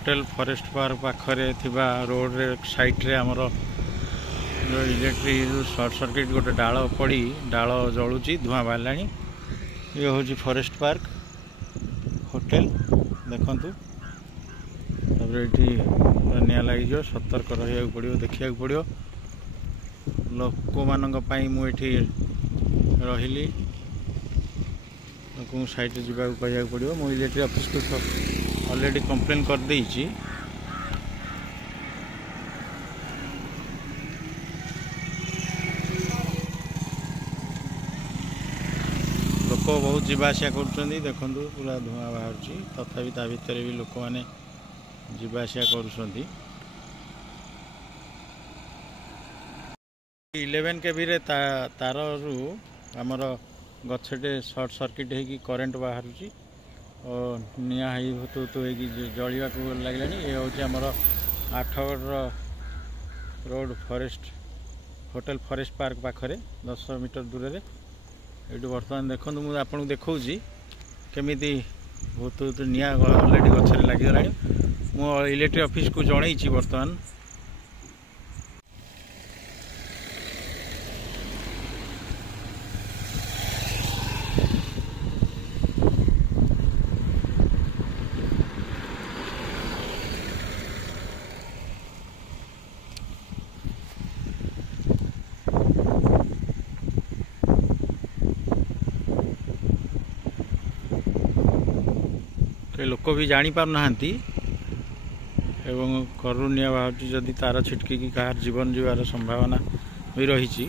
Hotel forest park पाखरे थिबा road रे साइड रे हमरो जो इलेक्ट्रिक शॉर्ट सर्किट गोटे डाल पड़ी डाल जलुची धुआं बाहरलानी। ये हूँ फॉरेस्ट पार्क होटेल देखंतु निया लगी सतर्क रहा पड़ो देखा पड़ो लोक मानी मुझे रही लोक साइड जावाक कह पड़ो मु इलेक्ट्रिक ऑफिस को ऑलरेडी कंप्लेन कर देइछि। लोक बहुत जीवासा कर देखु पूरा धुआं बाहर तथापि ता भितर भी लोक मैंने जीवासा कर 11 केवी रे तार रु आमर गछटे शॉर्ट सर्किट होगी करेन्ट बाहर और निया हुतु हुतु जलिया लगे। ये हूँ आमर 8गड़ road forest hotel forest park पाखरे 10 मीटर दूर रे ये बर्तमान देखो मुझे आपको देखा केमी हुतु हुतु निया ऑलरेडी गछरे लगिगला। मु इलेक्ट्रिक ऑफिस को जणई बर्तमान लोक भी जानी पार नाहंती एवं करू निया बाहर जदि तार छिटकी कहार जीवन जीवार संभावना भी रही।